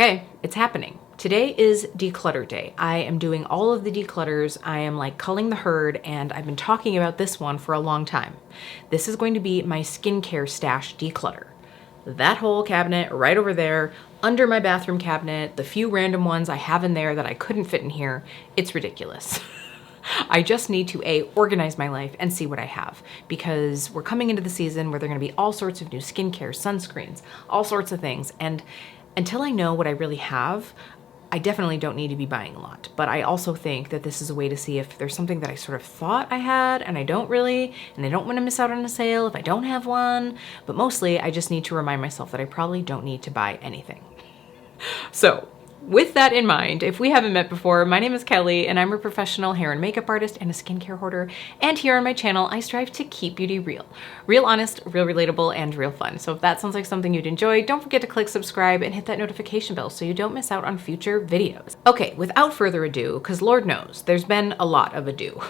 Okay, it's happening. Today is declutter day. I am doing all of the declutters. I am like culling the herd, and I've been talking about this one for a long time. This is going to be my skincare stash declutter. That whole cabinet right over there, under my bathroom cabinet, the few random ones I have in there that I couldn't fit in here, it's ridiculous. I just need to organize my life and see what I have, because we're coming into the season where there are going to be all sorts of new skincare, sunscreens, all sorts of things, and until I know what I really have, I definitely don't need to be buying a lot. But I also think that this is a way to see if there's something that I sort of thought I had and I don't really, and I don't want to miss out on a sale if I don't have one. But mostly I just need to remind myself that I probably don't need to buy anything. So with that in mind, if we haven't met before, my name is Kelly and I'm a professional hair and makeup artist and a skincare hoarder. And here on my channel, I strive to keep beauty real. Real honest, real relatable, and real fun. So if that sounds like something you'd enjoy, don't forget to click subscribe and hit that notification bell so you don't miss out on future videos. Okay, without further ado, because Lord knows, there's been a lot of ado.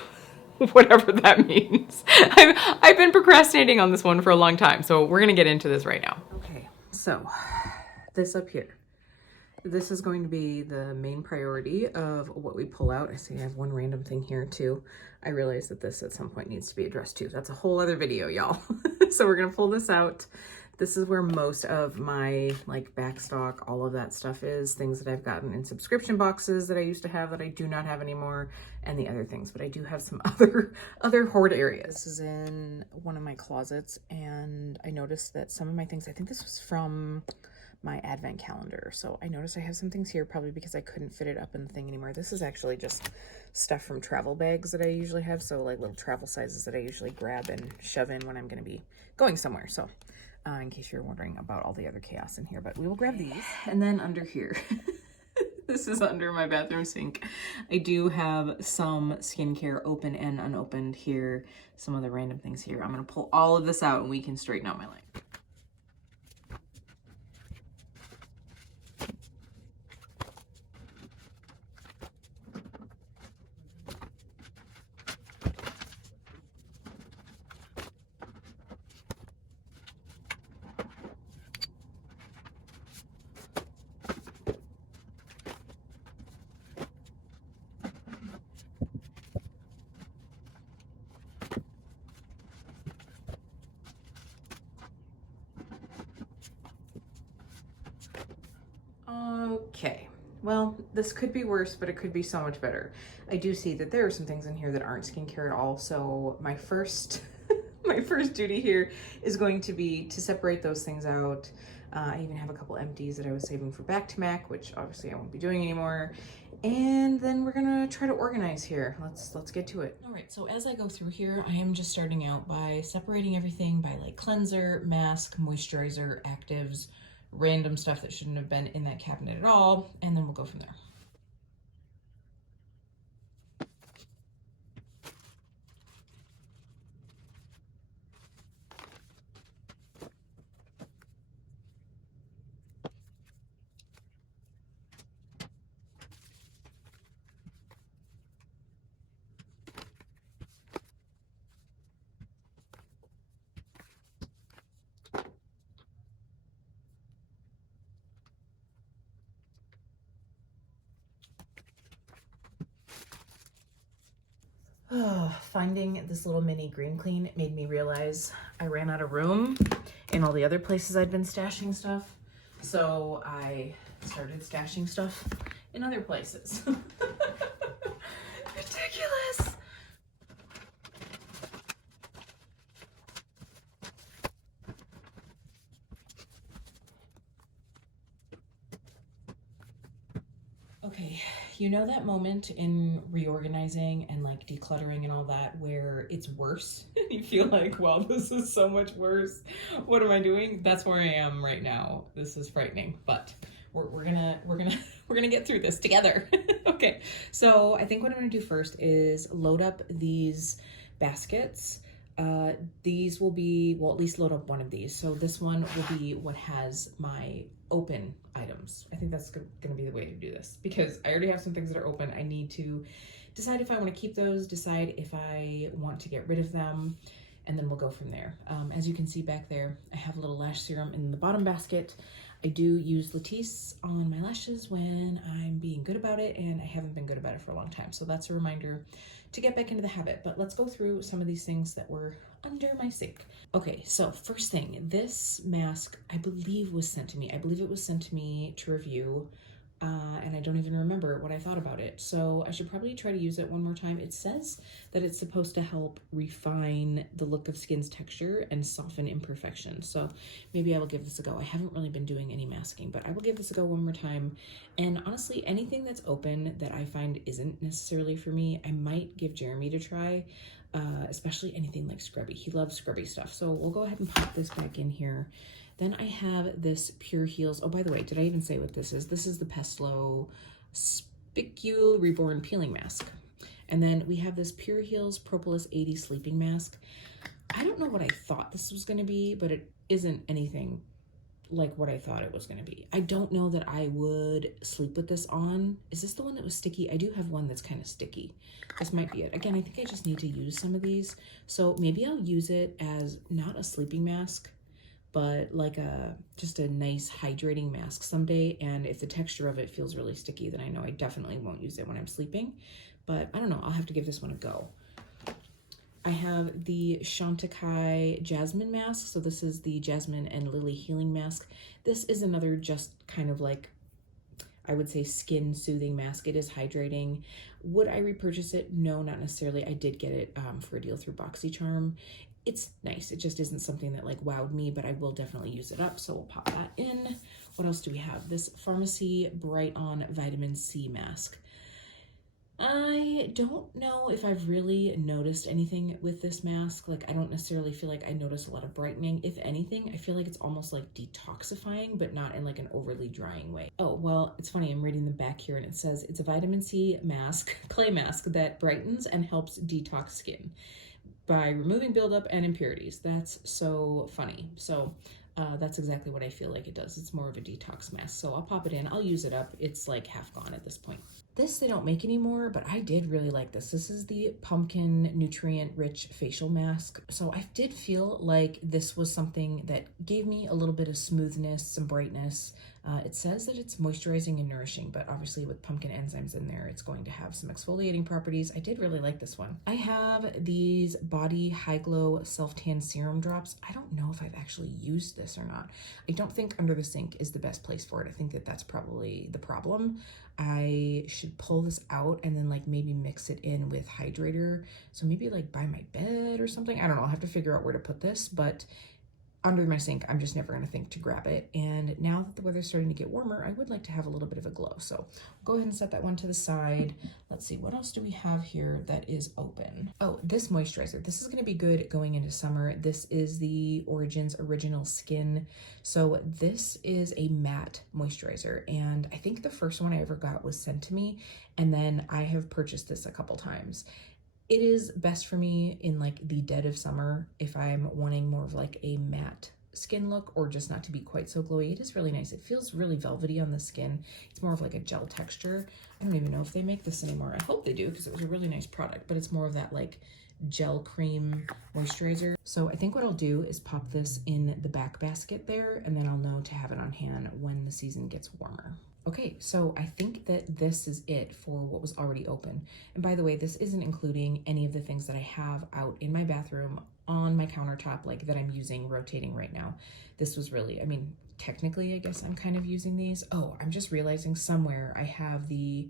Whatever that means. I've been procrastinating on this one for a long time, so we're gonna get into this right now. Okay, so this up here. This is going to be the main priority of what we pull out. I see I have one random thing here too. I realize that this at some point needs to be addressed too. That's a whole other video, y'all. So we're gonna pull this out. This is where most of my like back stock, all of that stuff is. Things that I've gotten in subscription boxes that I used to have that I do not have anymore, and the other things. But I do have some other hoard areas. This is in one of my closets, and I noticed that some of my things, I think this was from my advent calendar. So I noticed I have some things here probably because I couldn't fit it up in the thing anymore. This is actually just stuff from travel bags that I usually have. So like little travel sizes that I usually grab and shove in when I'm going to be going somewhere. So in case you're wondering about all the other chaos in here, but we will grab these. And then under here, this is under my bathroom sink. I do have some skincare open and unopened here. Some of the random things here. I'm going to pull all of this out and we can straighten out my life. Okay, well, this could be worse, but it could be so much better. I do see that there are some things in here that aren't skincare at all, so my first my first duty here is going to be to separate those things out. I even have a couple empties that I was saving for back to Mac, which obviously I won't be doing anymore. And then we're gonna try to organize here. Let's get to it. All right, so as I go through here, I am just starting out by separating everything by like cleanser, mask, moisturizer, actives, random stuff that shouldn't have been in that cabinet at all, and then we'll go from there. Finding this little mini green clean made me realize I ran out of room in all the other places I'd been stashing stuff. So I started stashing stuff in other places. Ridiculous. Okay, you know that moment in reorganizing and like decluttering and all that where it's worse? You feel like, wow, this is so much worse. What am I doing? That's where I am right now. This is frightening, but we're gonna get through this together. Okay, so I think what I'm gonna do first is load up these baskets. These will be, well, at least load up one of these. So this one will be what has my open items. I think that's gonna be the way to do this because I already have some things that are open. I need to decide if I want to keep those, decide if I want to get rid of them, and then we'll go from there. As you can see back there, I have a little lash serum in the bottom basket. I do use Latisse on my lashes when I'm being good about it, and I haven't been good about it for a long time. So that's a reminder to get back into the habit. But let's go through some of these things that were under my sink. Okay, so first thing, this mask I believe was sent to me. I believe it was sent to me to review. And I don't even remember what I thought about it. So I should probably try to use it one more time. It says that it's supposed to help refine the look of skin's texture and soften imperfections. So maybe I will give this a go. I haven't really been doing any masking, but I will give this a go one more time. And honestly, anything that's open that I find isn't necessarily for me, I might give Jeremy to try, especially anything like scrubby. He loves scrubby stuff. So we'll go ahead and pop this back in here. Then I have this Pure Heals. Oh, by the way, did I even say what this is? This is the Pestlo Spicule Reborn Peeling Mask. And then we have this Pure Heals Propolis 80 Sleeping Mask. I don't know what I thought this was going to be, but it isn't anything like what I thought it was going to be. I don't know that I would sleep with this on. Is this the one that was sticky? I do have one that's kind of sticky. This might be it. Again, I think I just need to use some of these. So maybe I'll use it as not a sleeping mask, but like just a nice hydrating mask someday. And if the texture of it feels really sticky, then I know I definitely won't use it when I'm sleeping. But I don't know, I'll have to give this one a go. I have the Chantecaille Jasmine Mask. So this is the Jasmine and Lily Healing Mask. This is another just kind of like, I would say, skin soothing mask. It is hydrating. Would I repurchase it? No, not necessarily. I did get it for a deal through BoxyCharm. It's nice. It just isn't something that like wowed me, but I will definitely use it up. So we'll pop that in. What else do we have? This Pharmacy Bright On Vitamin C Mask. I don't know if I've really noticed anything with this mask. Like, I don't necessarily feel like I notice a lot of brightening. If anything, I feel like it's almost like detoxifying, but not in like an overly drying way. Oh, well, it's funny. I'm reading the back here and it says it's a vitamin C mask, clay mask that brightens and helps detox skin by removing buildup and impurities. That's so funny. So that's exactly what I feel like it does. It's more of a detox mask. So I'll pop it in. I'll use it up. It's like half gone at this point. This they don't make anymore, but I did really like this. This is the Pumpkin Nutrient Rich Facial Mask. So I did feel like this was something that gave me a little bit of smoothness, some brightness. It says that it's moisturizing and nourishing, but obviously with pumpkin enzymes in there, it's going to have some exfoliating properties. I did really like this one. I have these Body High Glow Self-Tan Serum Drops. I don't know if I've actually used this or not. I don't think under the sink is the best place for it. I think that that's probably the problem. I should pull this out and then like maybe mix it in with hydrator. So maybe like by my bed or something. I don't know. I'll have to figure out where to put this, but under my sink, I'm just never going to think to grab it. And now that the weather's starting to get warmer, I would like to have a little bit of a glow. So go ahead and set that one to the side. Let's see, what else do we have here that is open? Oh, this moisturizer. This is going to be good going into summer. This is the Origins Original Skin. So this is a matte moisturizer. And I think the first one I ever got was sent to me. And then I have purchased this a couple times. It is best for me in like the dead of summer if I'm wanting more of like a matte skin look or just not to be quite so glowy. It is really nice. It feels really velvety on the skin. It's more of like a gel texture. I don't even know if they make this anymore. I hope they do because it was a really nice product, but it's more of that like gel cream moisturizer. So I think what I'll do is pop this in the back basket there, and then I'll know to have it on hand when the season gets warmer. Okay, so I think that this is it for what was already open. And by the way, this isn't including any of the things that I have out in my bathroom on my countertop, like that I'm using rotating right now. This was really, I mean, technically, I guess I'm kind of using these. Oh, I'm just realizing somewhere I have the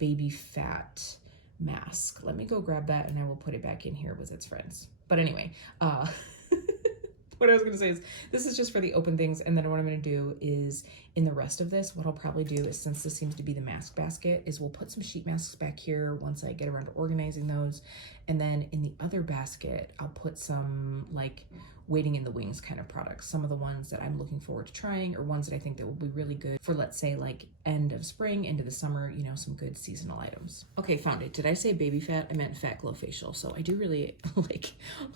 baby fat mask. Let me go grab that and I will put it back in here with its friends. But anyway, what I was gonna say is this is just for the open things, and then what I'm gonna do is in the rest of this, what I'll probably do is, since this seems to be the mask basket, is we'll put some sheet masks back here once I get around to organizing those. And then in the other basket, I'll put some like waiting in the wings kind of products. Some of the ones that I'm looking forward to trying, or ones that I think that will be really good for, let's say, like end of spring into the summer, you know, some good seasonal items. Okay, found it. Did I say baby fat? I meant Fat Glow Facial. So I do really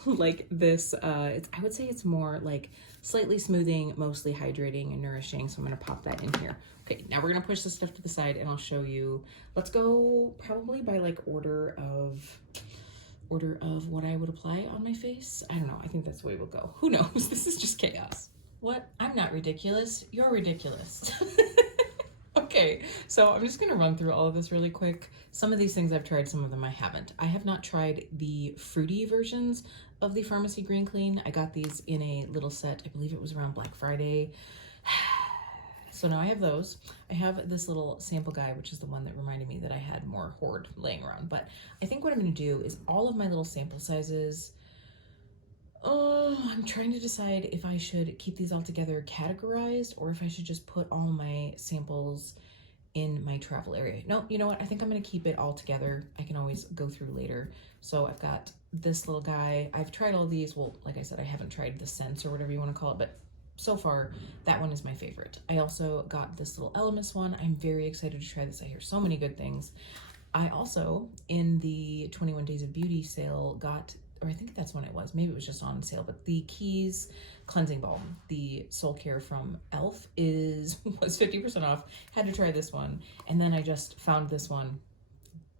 like this. I would say it's more like slightly smoothing, mostly hydrating and nourishing. So I'm gonna pop that in here. Okay, now we're gonna push this stuff to the side and I'll show you. Let's go probably by like order of what I would apply on my face. I don't know. I think that's the way we'll go. Who knows? This is just chaos. What? I'm not ridiculous. You're ridiculous. Okay, so I'm just gonna run through all of this really quick. Some of these things I've tried, some of them I haven't. I have not tried the fruity versions of the Pharmacy Green Clean. I got these in a little set. I believe it was around Black Friday. So now I have those. I have this little sample guy, which is the one that reminded me that I had more Horde laying around. But I think what I'm gonna do is all of my little sample sizes. Oh, I'm trying to decide if I should keep these all together categorized or if I should just put all my samples in my travel area. No, you know what? I think I'm going to keep it all together. I can always go through later. So I've got this little guy. I've tried all these. Well, like I said, I haven't tried the scents or whatever you want to call it, but so far that one is my favorite. I also got this little Elemis one. I'm very excited to try this. I hear so many good things. I also, in the 21 Days of Beauty sale, got, or I think that's when it was, maybe it was just on sale, but the Keys Cleansing Balm, the Soul Care from e.l.f. was 50% off. Had to try this one. And then I just found this one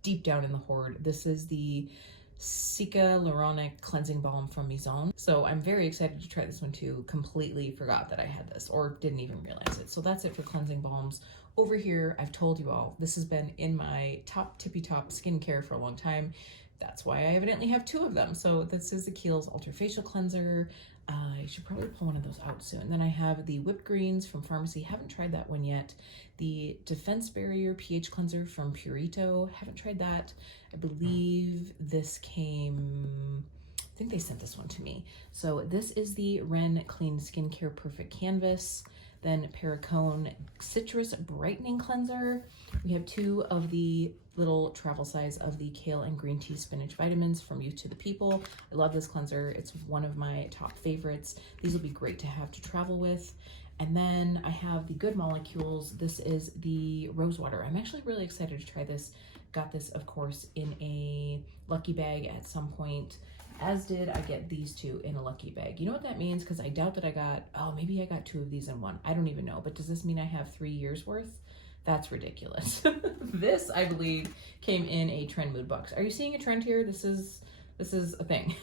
deep down in the Horde. This is the Cica Luronic Cleansing Balm from Maison. So I'm very excited to try this one too. Completely forgot that I had this or didn't even realize it. So that's it for cleansing balms. Over here, I've told you all, this has been in my tippy top skincare for a long time. That's why I evidently have two of them. So this is the Kiehl's Ultra Facial Cleanser. I should probably pull one of those out soon. Then I have the Whipped Greens from Pharmacy. Haven't tried that one yet. The Defense Barrier pH Cleanser from Purito. Haven't tried that. I believe this came, I think they sent this one to me. So this is the Ren Clean Skincare Perfect Canvas. Then Perricone Citrus Brightening Cleanser. We have two of the little travel size of the Kale and Green Tea Spinach Vitamins from Youth to the People. I love this cleanser. It's one of my top favorites. These will be great to have to travel with. And then I have the Good Molecules. This is the Rose Water. I'm actually really excited to try this. Got this, of course, in a lucky bag at some point, as did I get these two in a lucky bag. You know what that means? Because I doubt that I got, oh, maybe I got two of these in one. I don't even know. But does this mean I have 3 years worth? That's ridiculous. This, I believe, came in a trend mood box. Are you seeing a trend here? This is a thing.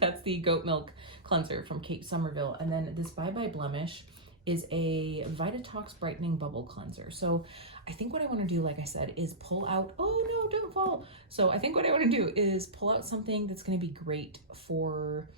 That's the Goat Milk Cleanser from Kate Somerville. And then this Bye Bye Blemish is a Vitatox Brightening Bubble Cleanser. So I think what I want to do, like I said, is pull out, oh no, don't fall. So I think what I want to do is pull out something that's going to be great for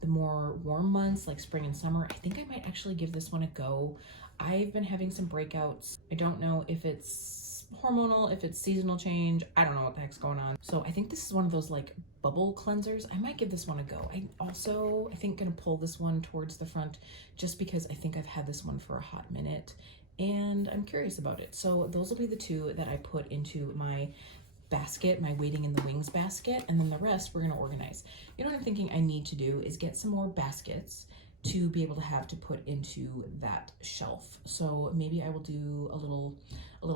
the more warm months like spring and summer. I think I might actually give this one a go. I've been having some breakouts. I don't know if it's hormonal, if it's seasonal change. I don't know what the heck's going on. So I think this is one of those like bubble cleansers. I might give this one a go. I think gonna pull this one towards the front just because I think I've had this one for a hot minute and I'm curious about it. So those will be the two that I put into my basket, my waiting in the wings basket, and then the rest we're gonna organize. You know what I'm thinking I need to do is get some more baskets to be able to have to put into that shelf. So maybe I will do a little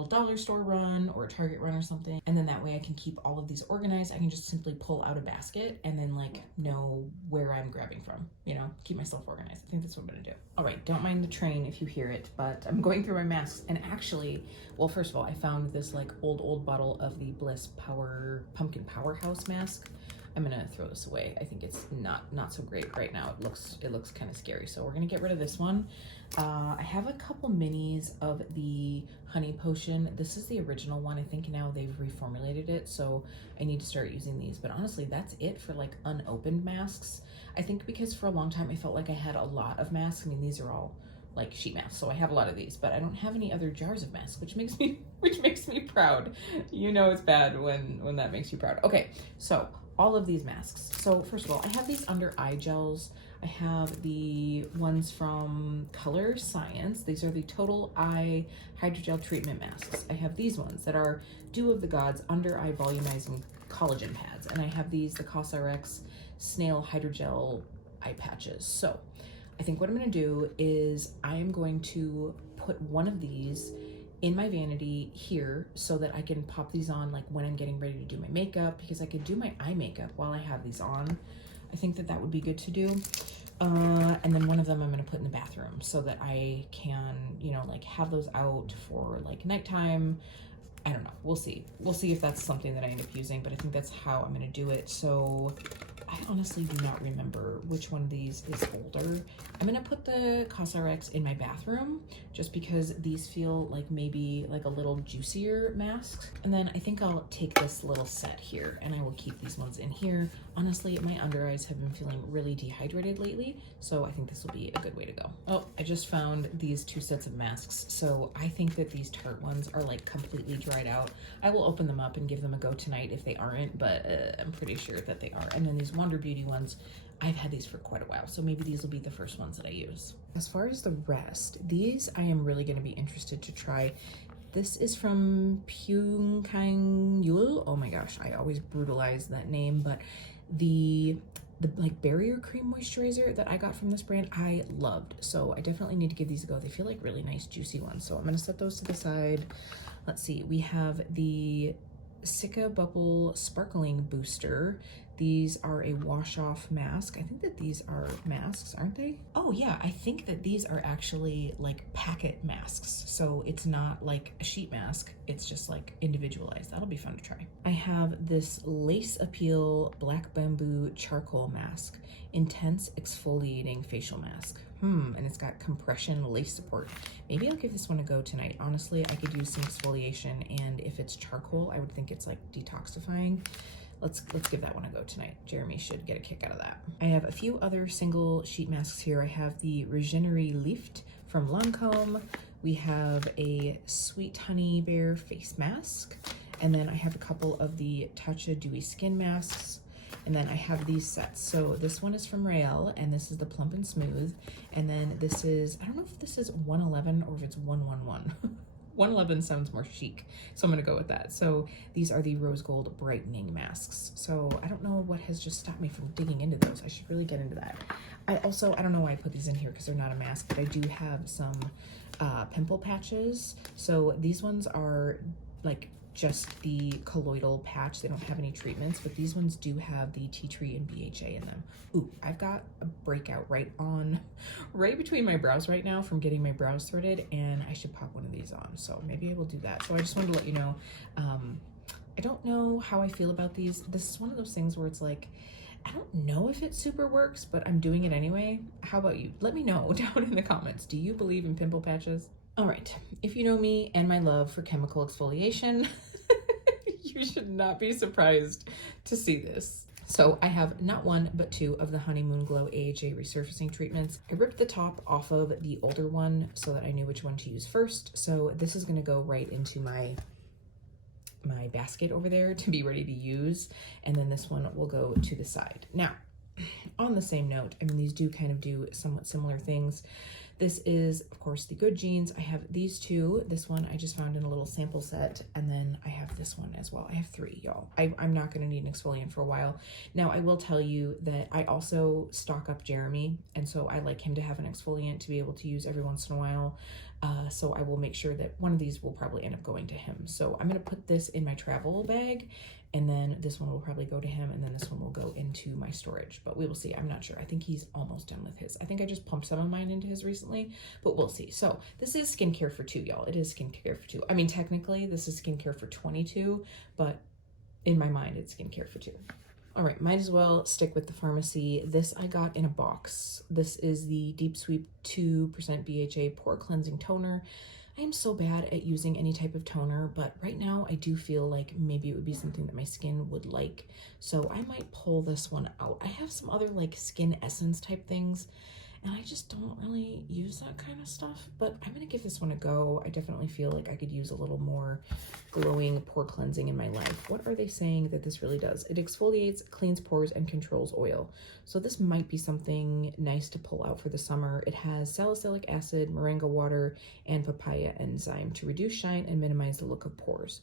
dollar store run or a Target run or something. And then that way I can keep all of these organized. I can just simply pull out a basket and then like know where I'm grabbing from, you know, keep myself organized. I think that's what I'm gonna do. All right, don't mind the train if you hear it, but I'm going through my masks and actually, well, first of all, I found this like old bottle of the Bliss Pumpkin Powerhouse mask. I'm gonna throw this away. I think it's not so great right now. It looks kind of scary. So we're gonna get rid of this one. I have a couple minis of the honey potion. This is the original one. I think now they've reformulated it, so I need to start using these. But honestly, that's it for like unopened masks. I think because for a long time I felt like I had a lot of masks. I mean, these are all like sheet masks, so I have a lot of these, but I don't have any other jars of masks, which makes me proud. You know it's bad when that makes you proud. Okay, so all of these masks. So first of all, I have these under eye gels. I have the ones from Color Science. These are the Total Eye Hydrogel Treatment Masks. I have these ones that are Dew of the Gods Under Eye Volumizing Collagen Pads. And I have these, the CosRx Snail Hydrogel Eye Patches. So I think what I'm gonna do is I am going to put one of these in my vanity here so that I can pop these on like when I'm getting ready to do my makeup, because I could do my eye makeup while I have these on. I think that would be good to do. And then one of them I'm gonna put in the bathroom so that I can, you know, like have those out for like nighttime. I don't know, we'll see. We'll see if that's something that I end up using, but I think that's how I'm gonna do it. So I honestly do not remember which one of these is older. I'm gonna put the CosRX in my bathroom just because these feel like maybe like a little juicier masks. And then I think I'll take this little set here and I will keep these ones in here. Honestly, my under eyes have been feeling really dehydrated lately, so I think this will be a good way to go. Oh, I just found these 2 sets of masks. So I think that these Tarte ones are like completely dried out. I will open them up and give them a go tonight if they aren't, but I'm pretty sure that they are. And then these Wander Beauty ones, I've had these for quite a while, so maybe these will be the first ones that I use. As far as the rest, these I am really going to be interested to try. This is from Pyungkang Yul. Oh my gosh, I always brutalize that name, but the like barrier cream moisturizer that I got from this brand I loved, so I definitely need to give these a go. They feel like really nice juicy ones, so I'm going to set those to the side. Let's see, we have the Sika Bubble Sparkling Booster. These are a wash-off mask. I think that these are masks, aren't they? Oh yeah, I think that these are actually like packet masks. So it's not like a sheet mask, it's just like individualized. That'll be fun to try. I have this Lace Appeal Black Bamboo Charcoal Mask, Intense Exfoliating Facial Mask. And it's got compression lace support. Maybe I'll give this one a go tonight. Honestly, I could use some exfoliation, and if it's charcoal, I would think it's like detoxifying. Let's give that one a go tonight. Jeremy should get a kick out of that. I have a few other single sheet masks here. I have the Regenery Lift from Lancome. We have a Sweet Honey Bear face mask. And then I have a couple of the Tatcha Dewy Skin masks. And then I have these sets. So this one is from Rael, and this is the Plump and Smooth. And then this is, I don't know if this is 111 or if it's 111. 111 sounds more chic, so I'm gonna go with that. So these are the Rose Gold Brightening Masks. So I don't know what has just stopped me from digging into those. I should really get into that. I don't know why I put these in here because they're not a mask, but I do have some pimple patches. So these ones are like just the colloidal patch. They don't have any treatments, but these ones do have the tea tree and BHA in them. Ooh, I've got a breakout right between my brows right now from getting my brows threaded, and I should pop one of these on. So maybe I will do that. So I just wanted to let you know, I don't know how I feel about these. This is one of those things where it's like, I don't know if it super works, but I'm doing it anyway. How about you? Let me know down in the comments. Do you believe in pimple patches? All right, if you know me and my love for chemical exfoliation, you should not be surprised to see this. So I have not one, but 2 of the Honeymoon Glow AHA resurfacing treatments. I ripped the top off of the older one so that I knew which one to use first. So this is gonna go right into my basket over there to be ready to use. And then this one will go to the side. Now, on the same note, I mean, these do kind of do somewhat similar things. This is, of course, the Good Genes. I have these 2. This one I just found in a little sample set, and then I have this one as well. I have 3, y'all. I'm not going to need an exfoliant for a while. Now, I will tell you that I also stock up Jeremy, and so I like him to have an exfoliant to be able to use every once in a while. So I will make sure that one of these will probably end up going to him. So I'm going to put this in my travel bag, and then this one will probably go to him, and then this one will go into my storage, but we will see. I'm not sure. I think he's almost done with his. I think I just pumped some of mine into his recently, but we'll see. So this is skincare for 2, y'all. It is skincare for 2. I mean, technically this is skincare for 22, but in my mind it's skincare for 2. All right, might as well stick with the pharmacy. This I got in a box. This is the Deep Sweep 2% BHA Pore Cleansing Toner. I am so bad at using any type of toner, but right now I do feel like maybe it would be something that my skin would like. So I might pull this one out. I have some other like skin essence type things, and I just don't really use that kind of stuff, but I'm gonna give this one a go. I definitely feel like I could use a little more glowing pore cleansing in my life. What are they saying that this really does? It exfoliates, cleans pores, and controls oil. So this might be something nice to pull out for the summer. It has salicylic acid, moringa water, and papaya enzyme to reduce shine and minimize the look of pores.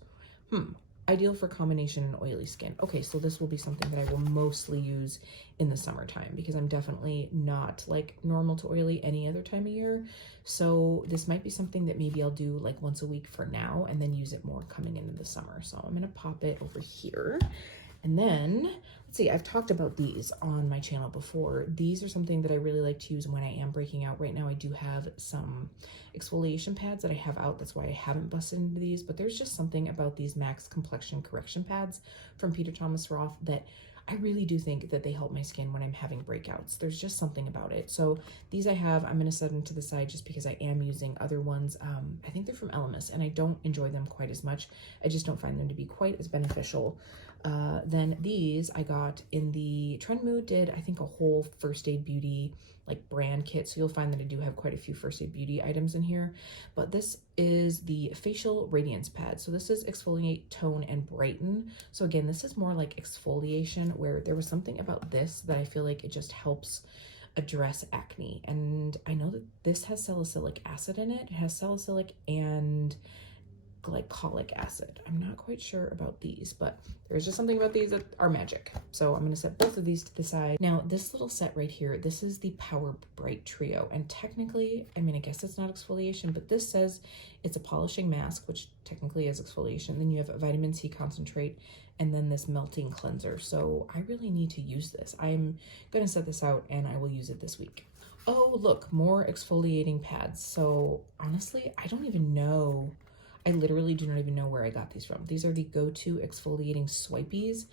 Ideal for combination and oily skin. Okay, so this will be something that I will mostly use in the summertime because I'm definitely not like normal to oily any other time of year. So this might be something that maybe I'll do like once a week for now and then use it more coming into the summer. So I'm gonna pop it over here. And then, let's see, I've talked about these on my channel before. These are something that I really like to use when I am breaking out. Right now I do have some exfoliation pads that I have out. That's why I haven't busted into these, but there's just something about these Max Complexion Correction Pads from Peter Thomas Roth that I really do think that they help my skin when I'm having breakouts. There's just something about it. So these I have, I'm gonna set them to the side just because I am using other ones. I think they're from Elemis and I don't enjoy them quite as much. I just don't find them to be quite as beneficial. Then these I got in the Trend Mood did, I think, a whole First Aid Beauty like brand kit. So you'll find that I do have quite a few First Aid Beauty items in here, but this is the Facial Radiance Pad. So this is exfoliate, tone, and brighten. So again, this is more like exfoliation, where there was something about this that I feel like it just helps address acne. And I know that this has salicylic acid in it. It has salicylic and glycolic acid. I'm not quite sure about these, but there's just something about these that are magic. So I'm going to set both of these to the side. Now, this little set right here, this is the Power Bright Trio. And technically, I mean, I guess it's not exfoliation, but this says it's a polishing mask, which technically is exfoliation. Then you have a vitamin C concentrate and then this melting cleanser. So I really need to use this. I'm going to set this out and I will use it this week. Oh, look, more exfoliating pads. So honestly, I don't even know. I literally do not even know where I got these from. These are the Go-To Exfoliating Swipies.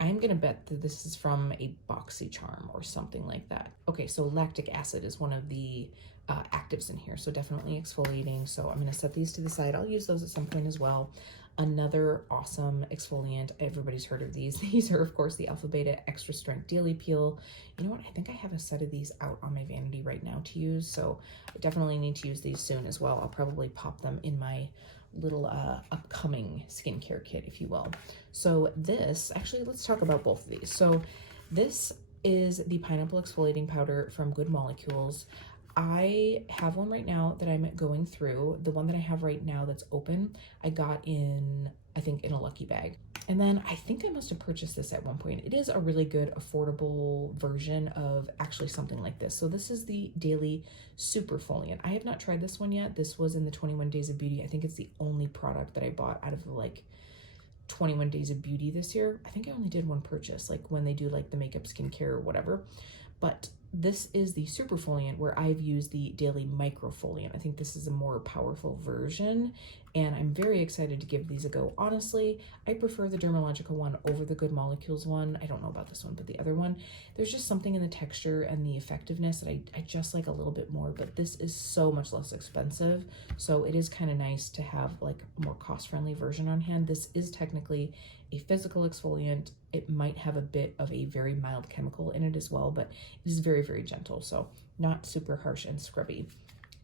I'm gonna bet that this is from a BoxyCharm or something like that. Okay, so lactic acid is one of the actives in here, so definitely exfoliating. So I'm gonna set these to the side. I'll use those at some point as well. Another awesome exfoliant. Everybody's heard of these. These are, of course, the Alpha Beta Extra Strength Daily Peel. You know what? I think I have a set of these out on my vanity right now to use, so I definitely need to use these soon as well. I'll probably pop them in my little upcoming skincare kit, if you will. So this, actually, let's talk about both of these. So this is the Pineapple Exfoliating Powder from Good Molecules. I have one right now that I'm going through. The one that I have right now that's open, I got in, I think, in a lucky bag. And then I think I must have purchased this at one point. It is a really good, affordable version of actually something like this. So this is the Daily Super Foliant. I have not tried this one yet. This was in the 21 Days of Beauty. I think it's the only product that I bought out of the like 21 Days of Beauty this year. I think I only did one purchase, like when they do like the makeup, skincare, or whatever. But this is the Super Foliant, where I've used the Daily Microfoliant. I think this is a more powerful version, and I'm very excited to give these a go. Honestly, I prefer the Dermalogica one over the Good Molecules one. I don't know about this one, but the other one, there's just something in the texture and the effectiveness that I just like a little bit more, but this is so much less expensive. So it is kind of nice to have like a more cost-friendly version on hand. This is technically a physical exfoliant. It might have a bit of a very mild chemical in it as well, but it is very, very gentle. So not super harsh and scrubby.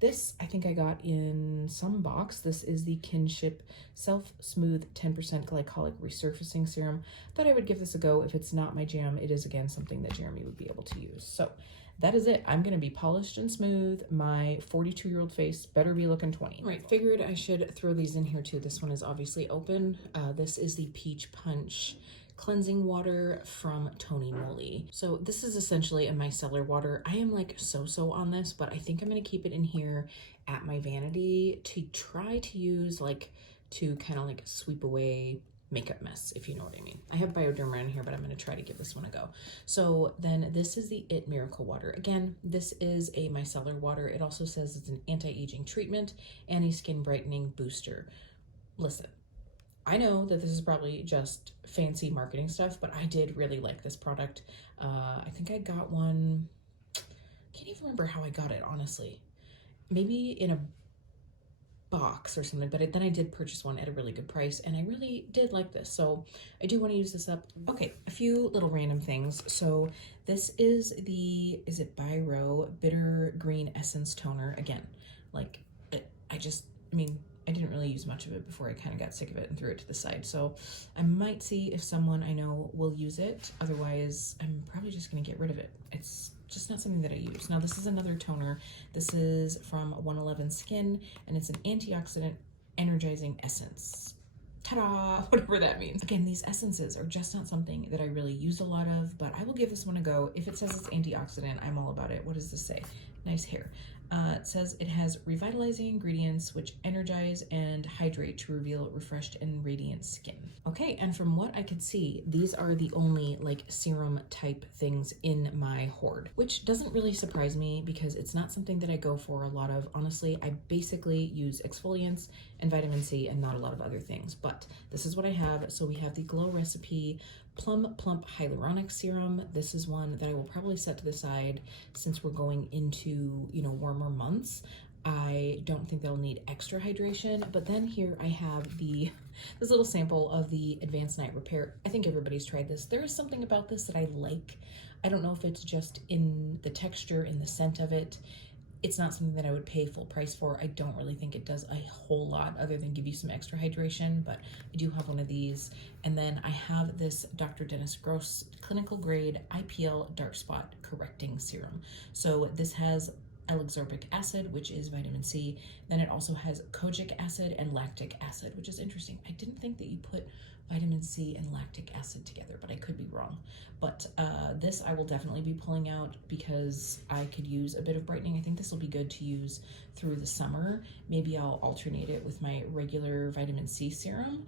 This, I think I got in some box. This is the Kinship Self Smooth 10% Glycolic Resurfacing Serum. Thought I would give this a go. If it's not my jam, it is again something that Jeremy would be able to use. So that is it. I'm gonna be polished and smooth. My 42-year-old face better be looking 20. All right, figured I should throw these in here too. This one is obviously open. This is the Peach Punch cleansing water from Tony Moly. So this is essentially a micellar water. I am like so on this, but I think I'm gonna keep it in here at my vanity to try to use like to kind of like sweep away makeup mess, if you know what I mean. I have Bioderma in here, but I'm gonna try to give this one a go. So then this is the It Miracle Water. Again, this is a micellar water. It also says it's an anti-aging treatment and a skin brightening booster. Listen, I know that this is probably just fancy marketing stuff, but I did really like this product. I think I got one, can't even remember how I got it, honestly. Maybe in a box or something, but then I did purchase one at a really good price, and I really did like this. So I do want to use this up. Okay, a few little random things. So this is the, is it Biro Bitter Green Essence Toner? Again, like, I didn't really use much of it before I kind of got sick of it and threw it to the side. So I might see if someone I know will use it. Otherwise, I'm probably just going to get rid of it. It's just not something that I use. Now, this is another toner. This is from 111 Skin, and it's an antioxidant energizing essence. Ta-da! Whatever that means. Again, these essences are just not something that I really use a lot of, but I will give this one a go. If it says it's antioxidant, I'm all about it. What does this say? Nice hair. It says it has revitalizing ingredients which energize and hydrate to reveal refreshed and radiant skin. Okay, and from what I could see, these are the only like serum type things in my hoard, which doesn't really surprise me because it's not something that I go for a lot of. Honestly, I basically use exfoliants and vitamin C and not a lot of other things, but this is what I have. So we have the Glow Recipe Plum Plump Hyaluronic Serum. This is one that I will probably set to the side since we're going into, you know, warmer months. I don't think they'll need extra hydration, but then here I have this little sample of the Advanced Night Repair. I think everybody's tried this. There is something about this that I like. I don't know if it's just in the texture, in the scent of it. It's not something that I would pay full price for. I don't really think it does a whole lot other than give you some extra hydration, but I do have one of these. And then I have this Dr. Dennis Gross clinical grade IPL dark spot correcting serum. So this has L-ascorbic acid, which is vitamin C. Then it also has kojic acid and lactic acid, which is interesting. I didn't think that you put vitamin C and lactic acid together, but I could be wrong. But this I will definitely be pulling out because I could use a bit of brightening. I think this will be good to use through the summer. Maybe I'll alternate it with my regular vitamin C serum.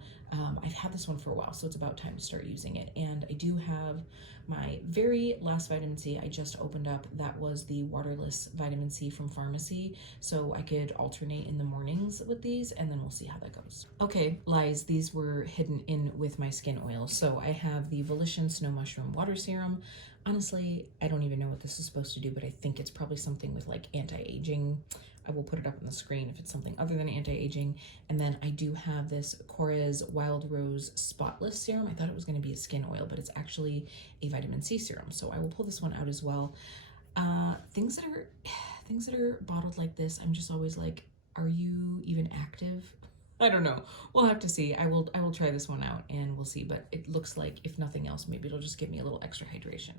I've had this one for a while, so it's about time to start using it. And I do have my very last vitamin C I just opened up. That was the waterless vitamin C from Pharmacy. So I could alternate in the mornings with these and then we'll see how that goes. Okay, lies, these were hidden in with my skin oil. So I have the Volition Snow Mushroom Water Serum. Honestly, I don't even know what this is supposed to do, but I think it's probably something with like anti-aging. I will put it up on the screen if it's something other than anti-aging. And then I do have this Korres Wild Rose Spotless Serum. I thought it was going to be a skin oil, but it's actually a vitamin C serum. So I will pull this one out as well. Things that are bottled like this, I'm just always like, are you even active? I don't know. We'll have to see. I will try this one out and we'll see. But it looks like if nothing else, maybe it'll just give me a little extra hydration.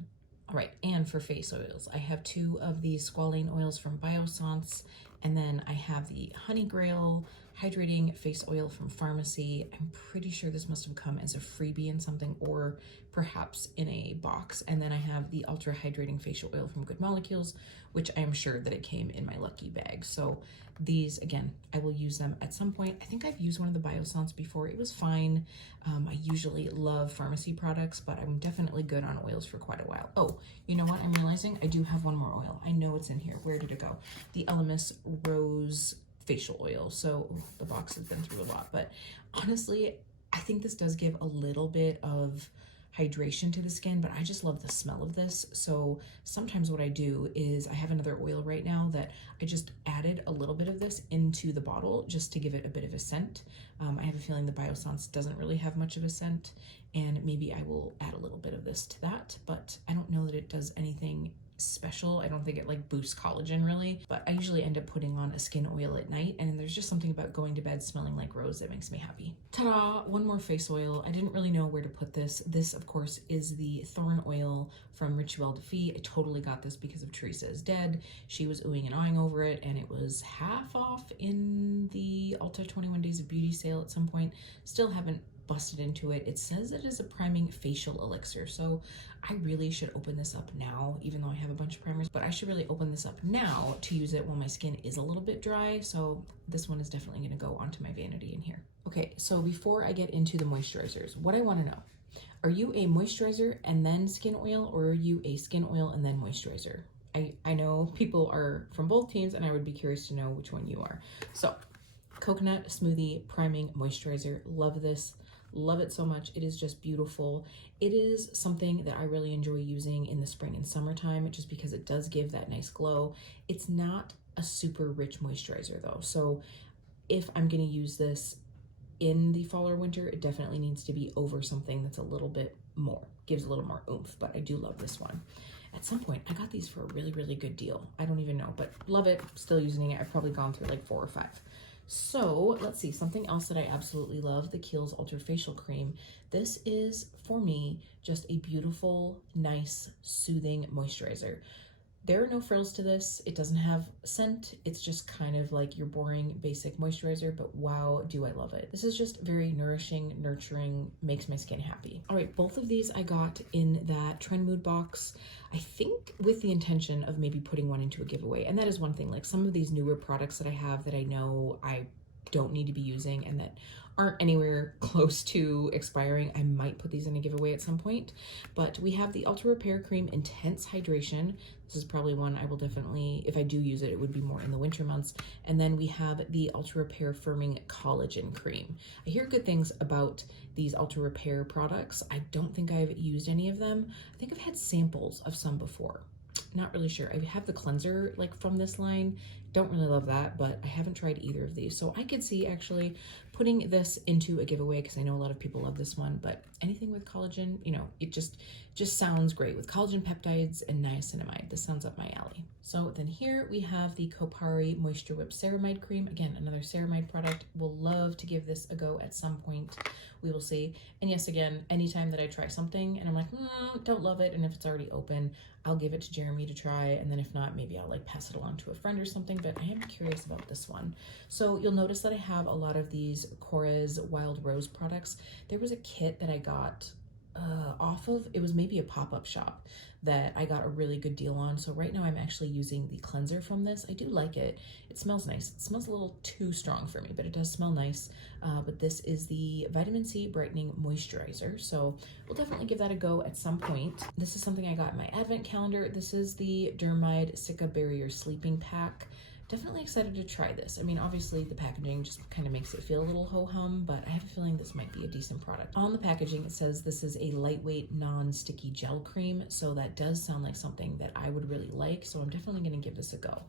All right, and for face oils, I have 2 of the squalane oils from Biossance, and then I have the Honey Grail Hydrating Face Oil from Pharmacy. I'm pretty sure this must have come as a freebie in something or perhaps in a box. And then I have the Ultra Hydrating Facial Oil from Good Molecules, which I am sure that it came in my lucky bag. So these, again, I will use them at some point. I think I've used one of the Biossance before. It was fine. I usually love pharmacy products, but I'm definitely good on oils for quite a while. Oh, you know what? I'm realizing I do have one more oil. I know it's in here. Where did it go? The Elemis Rose Facial Oil. So the box has been through a lot, but honestly, I think this does give a little bit of hydration to the skin, but I just love the smell of this. So sometimes what I do is I have another oil right now that I just added a little bit of this into the bottle just to give it a bit of a scent. I have a feeling the Biossance doesn't really have much of a scent, and maybe I will add a little bit of this to that, but I don't know that it does anything special. I don't think it like boosts collagen really, but I usually end up putting on a skin oil at night, and there's just something about going to bed smelling like rose that makes me happy. Ta-da! One more face oil. I didn't really know where to put this. This, of course, is the Thorn Oil from Rituel de Fille. I totally got this because of Teresa is Dead. She was oohing and awing over it, and it was half off in the Ulta 21 Days of Beauty sale at some point. Still haven't busted into it. It says it is a priming facial elixir, so I really should open this up now, even though I have a bunch of primers, but I should really open this up now to use it when my skin is a little bit dry. So this one is definitely going to go onto my vanity in here. Okay, so before I get into the moisturizers, what I want to know, are you a moisturizer and then skin oil, or are you a skin oil and then moisturizer? I know people are from both teams, and I would be curious to know which one you are. So coconut smoothie priming moisturizer, love this. Love it so much. It is just beautiful. It is something that I really enjoy using in the spring and summertime just because it does give that nice glow. It's not a super rich moisturizer though. So if I'm going to use this in the fall or winter, it definitely needs to be over something that's a little bit more, gives a little more oomph, but I do love this one. At some point, I got these for a really, really good deal. I don't even know, but love it. Still using it. I've probably gone through like 4 or 5. So let's see, something else that I absolutely love, the Kiehl's Ultra Facial Cream. This is, for me, just a beautiful, nice, soothing moisturizer. There are no frills to this. It doesn't have scent. It's just kind of like your boring basic moisturizer, but wow, do I love it. This is just very nourishing, nurturing, makes my skin happy. All right, both of these I got in that Trend Mood box, I think with the intention of maybe putting one into a giveaway. And that is one thing, like some of these newer products that I have that I know I don't need to be using and that aren't anywhere close to expiring, I might put these in a giveaway at some point. But we have the Ultra Repair Cream Intense Hydration. This is probably one I will definitely, if I do use it, it would be more in the winter months. And then we have the Ultra Repair Firming Collagen Cream. I hear good things about these Ultra Repair products. I don't think I've used any of them. I think I've had samples of some before. Not really sure. I have the cleanser like from this line. Don't really love that, but I haven't tried either of these. So I could see actually putting this into a giveaway because I know a lot of people love this one, but anything with collagen, you know, it just sounds great with collagen peptides and niacinamide. This sounds up my alley. So then here we have the Kopari Moisture Whip Ceramide Cream. Again, another ceramide product. We'll love to give this a go at some point. We will see. And yes, again, anytime that I try something and I'm like, don't love it, and if it's already open, I'll give it to Jeremy to try, and then if not, maybe I'll like pass it along to a friend or something, but I am curious about this one. So you'll notice that I have a lot of these Korres Wild Rose products. There was a kit that I got off of, it was maybe a pop-up shop that I got a really good deal on. So right now I'm actually using the cleanser from this. I do like it. It smells nice. It smells a little too strong for me, but it does smell nice. But this is the Vitamin C Brightening Moisturizer. So we'll definitely give that a go at some point. This is something I got in my advent calendar. This is the Dermide Sika Barrier Sleeping Pack. Definitely excited to try this. I mean, obviously the packaging just kind of makes it feel a little ho-hum, but I have a feeling this might be a decent product. On the packaging, it says this is a lightweight, non-sticky gel cream, so that does sound like something that I would really like, so I'm definitely gonna give this a go.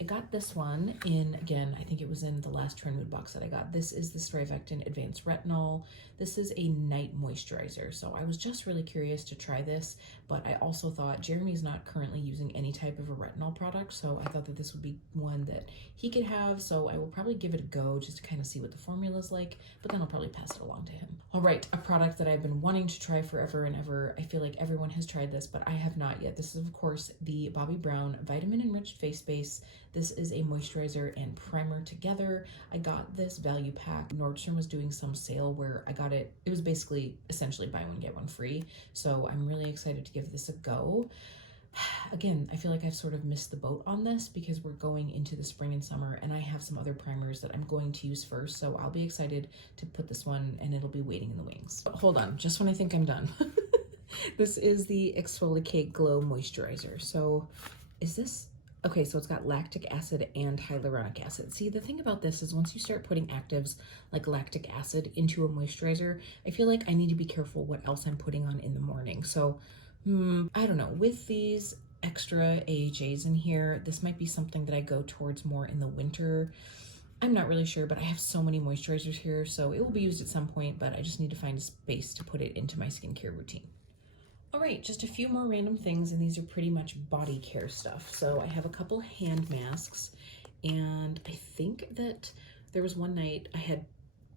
I got this one in, again, I think it was in the last Trend Mood box that I got. This is the Strivectin Advanced Retinol. This is a night moisturizer, so I was just really curious to try this, but I also thought Jeremy's not currently using any type of a retinol product, so I thought that this would be one that he could have, so I will probably give it a go just to kind of see what the formula is like, but then I'll probably pass it along to him. All right, a product that I've been wanting to try forever and ever. I feel like everyone has tried this, but I have not yet. This is, of course, the Bobbi Brown Vitamin Enriched Face Base. This is a moisturizer and primer together. I got this value pack. Nordstrom was doing some sale where I got it. It was basically essentially buy one, get one free. So I'm really excited to give this a go. Again, I feel like I've sort of missed the boat on this because we're going into the spring and summer, and I have some other primers that I'm going to use first. So I'll be excited to put this one, and it'll be waiting in the wings. But hold on, just when I think I'm done. This is the Exfoliate Glow Moisturizer. So is this... Okay, so it's got lactic acid and hyaluronic acid. See, the thing about this is once you start putting actives like lactic acid into a moisturizer, I feel like I need to be careful what else I'm putting on in the morning. So, I don't know. With these extra AHAs in here, this might be something that I go towards more in the winter. I'm not really sure, but I have so many moisturizers here, so it will be used at some point, but I just need to find a space to put it into my skincare routine. All right, just a few more random things, and these are pretty much body care stuff. So I have a couple hand masks, and I think that there was one night I had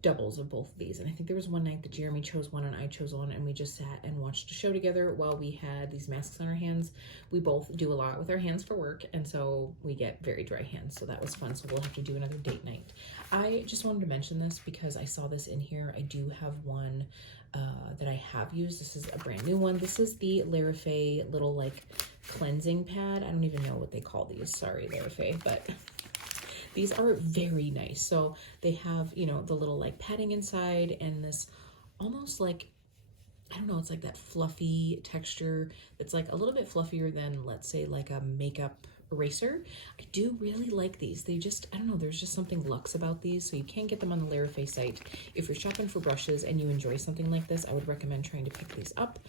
doubles of both of these, and I think there was one night that Jeremy chose one and I chose one, and we just sat and watched a show together while we had these masks on our hands. We both do a lot with our hands for work, and so we get very dry hands, so that was fun. So we'll have to do another date night. I just wanted to mention this because I saw this in here. I do have one that I have used. This is a brand new one. This is the Larifay little like cleansing pad. I don't even know what they call these. Sorry, Larifay, but these are very nice. So they have, you know, the little like padding inside and this almost like, I don't know, it's like that fluffy texture. It's like a little bit fluffier than, let's say, like a makeup eraser. I do really like these. They just, I don't know, there's just something luxe about these. So you can get them on the Larifay site. If you're shopping for brushes and you enjoy something like this, I would recommend trying to pick these up.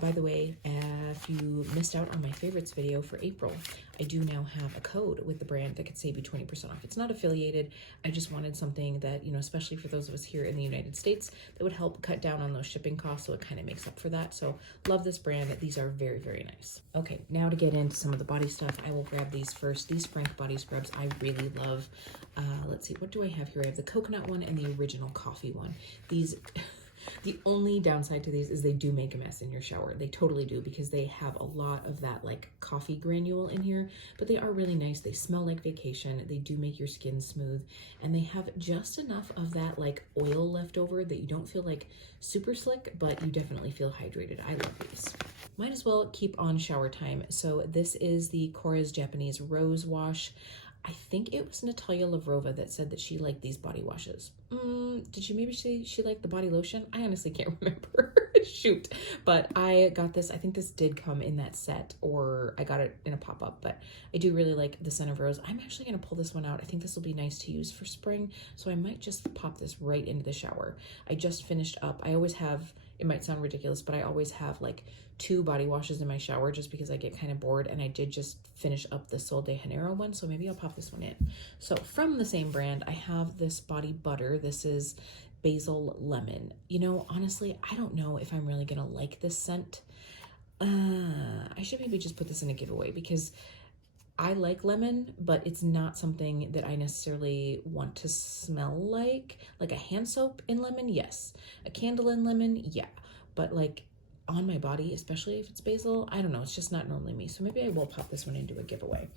By the way, if you missed out on my favorites video for April, I do now have a code with the brand that could save you 20% off. It's not affiliated. I just wanted something that, you know, especially for those of us here in the United States, that would help cut down on those shipping costs, so it kind of makes up for that. So love this brand. These are very, very nice. Okay, now to get into some of the body stuff, I will grab these first. These Frank body scrubs I really love. Let's see, what do I have here? I have the coconut one and the original coffee one. These The only downside to these is they do make a mess in your shower. They totally do, because they have a lot of that like coffee granule in here, but they are really nice. They smell like vacation. They do make your skin smooth, and they have just enough of that like oil left over that you don't feel like super slick, but you definitely feel hydrated. I love these. Might as well keep on shower time. So this is the Kora's Japanese Rose Wash. I think it was Natalia Lavrova that said that she liked these body washes. Did she maybe say she liked the body lotion? I honestly can't remember. Shoot. But I got this. I think this did come in that set, or I got it in a pop-up, but I do really like the scent of rose. I'm actually going to pull this one out. I think this will be nice to use for spring, so I might just pop this right into the shower. I just finished up. I always have, it might sound ridiculous, but I always have like 2 body washes in my shower just because I get kind of bored, and I did just finish up the Sol de Janeiro one, so maybe I'll pop this one in. So from the same brand, I have this body butter. This is basil lemon. You know, honestly, I don't know if I'm really gonna like this scent. I should maybe just put this in a giveaway, because I like lemon, but it's not something that I necessarily want to smell like. Like a hand soap in lemon, yes. A candle in lemon, yeah. But like on my body, especially if it's basil, I don't know, it's just not normally me. So maybe I will pop this one into a giveaway.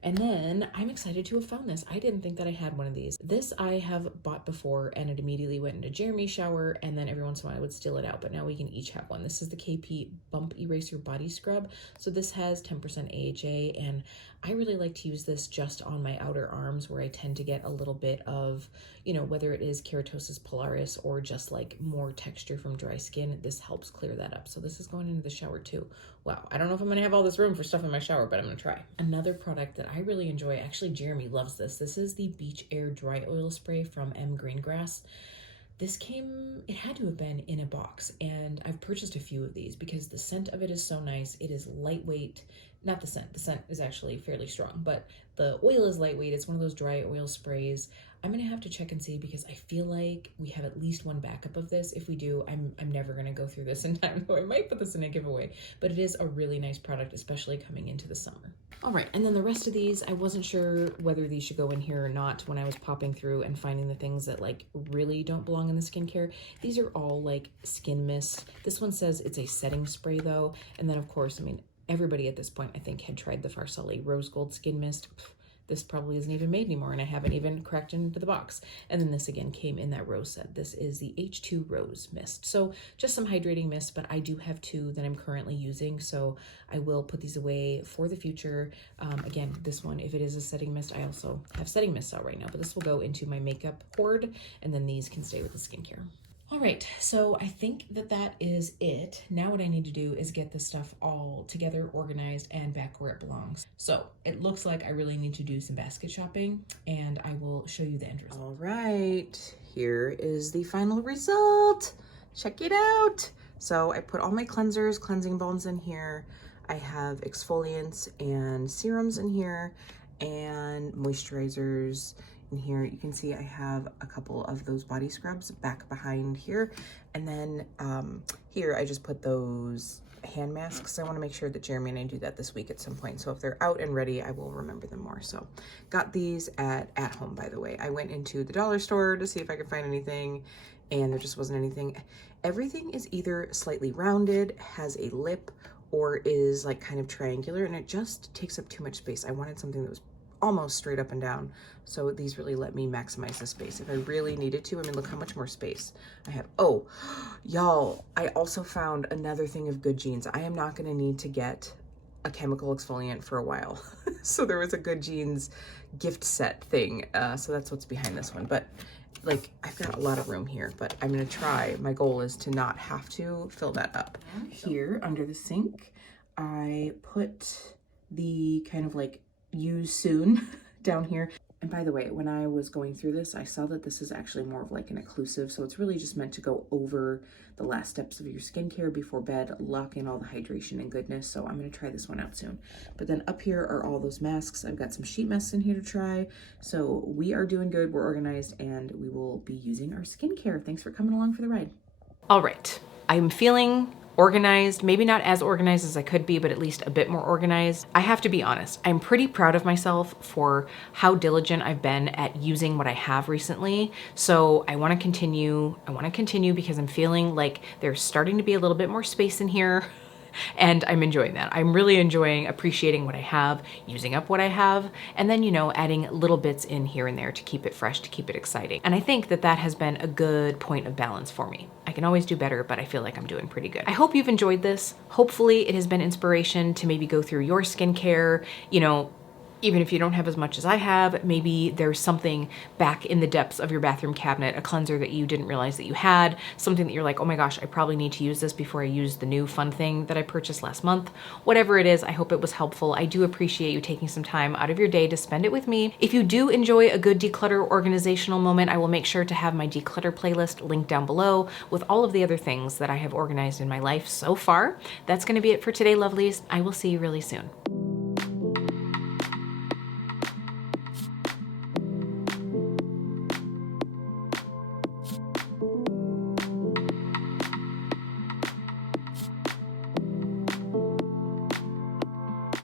And then I'm excited to have found this. I didn't think that I had one of these. This I have bought before, and it immediately went into Jeremy's shower, and then every once in a while I would steal it out, but now we can each have one. This is the KP Bump Eraser Body Scrub. So this has 10% AHA, and I really like to use this just on my outer arms, where I tend to get a little bit of, you know, whether it is keratosis pilaris or just like more texture from dry skin, this helps clear that up. So this is going into the shower too. Wow, I don't know if I'm gonna have all this room for stuff in my shower, but I'm gonna try. Another product that I really enjoy, actually Jeremy loves this. This is the Beach Air Dry Oil Spray from M. Greengrass. This came, it had to have been in a box, and I've purchased a few of these because the scent of it is so nice. It is lightweight. Not the scent is actually fairly strong, but the oil is lightweight. It's one of those dry oil sprays. I'm gonna have to check and see, because I feel like we have at least one backup of this. If we do, I'm never gonna go through this in time, though I might put this in a giveaway, but it is a really nice product, especially coming into the summer. All right, and then the rest of these, I wasn't sure whether these should go in here or not when I was popping through and finding the things that like really don't belong in the skincare. These are all like skin mist. This one says it's a setting spray though, and then of course, I mean, everybody at this point I think had tried the Farsali Rose Gold Skin Mist. This probably isn't even made anymore, and I haven't even cracked into the box. And then this again came in that rose set. This is the H2 Rose Mist. So just some hydrating mist, but I do have 2 that I'm currently using, so I will put these away for the future. Again, this one, if it is a setting mist, I also have setting mists out right now, but this will go into my makeup hoard, and then these can stay with the skincare. All right, so I think that is it. Now what I need to do is get this stuff all together, organized, and back where it belongs. So it looks like I really need to do some basket shopping, and I will show you the end result. All right, here is the final result. Check it out. So I put all my cleansers, cleansing balms in here. I have exfoliants and serums in here, and moisturizers in here. You can see I have a couple of those body scrubs back behind here, and then here I just put those hand masks. I want to make sure that Jeremy and I do that this week at some point, so if they're out and ready I will remember them more. So got these at home, by the way. I went into the dollar store to see if I could find anything, and there just wasn't anything. Everything is either slightly rounded, has a lip, or is like kind of triangular, and it just takes up too much space. I wanted something that was almost straight up and down, so these really let me maximize the space if I really needed to. I mean, look how much more space I have. Oh, y'all, I also found another thing of good jeans. I am not going to need to get a chemical exfoliant for a while. So there was a good jeans gift set thing, so that's what's behind this one. But like, I've got a lot of room here, but I'm going to try. My goal is to not have to fill that up. Here under the sink, I put the kind of like use soon down here. And by the way, when I was going through this, I saw that this is actually more of like an occlusive, so it's really just meant to go over the last steps of your skincare before bed, lock in all the hydration and goodness. So I'm going to try this one out soon. But then up here are all those masks. I've got some sheet masks in here to try. So we are doing good, we're organized, and we will be using our skincare. Thanks for coming along for the ride. All right, I'm feeling organized, maybe not as organized as I could be, but at least a bit more organized. I have to be honest, I'm pretty proud of myself for how diligent I've been at using what I have recently. So I want to continue. Because I'm feeling like there's starting to be a little bit more space in here. And I'm enjoying that. I'm really enjoying appreciating what I have, using up what I have, and then, adding little bits in here and there to keep it fresh, to keep it exciting. And I think that that has been a good point of balance for me. I can always do better, but I feel like I'm doing pretty good. I hope you've enjoyed this. Hopefully it has been inspiration to maybe go through your skincare, even if you don't have as much as I have, maybe there's something back in the depths of your bathroom cabinet, a cleanser that you didn't realize that you had, something that you're like, oh my gosh, I probably need to use this before I use the new fun thing that I purchased last month. Whatever it is, I hope it was helpful. I do appreciate you taking some time out of your day to spend it with me. If you do enjoy a good declutter organizational moment, I will make sure to have my declutter playlist linked down below with all of the other things that I have organized in my life so far. That's gonna be it for today, lovelies. I will see you really soon.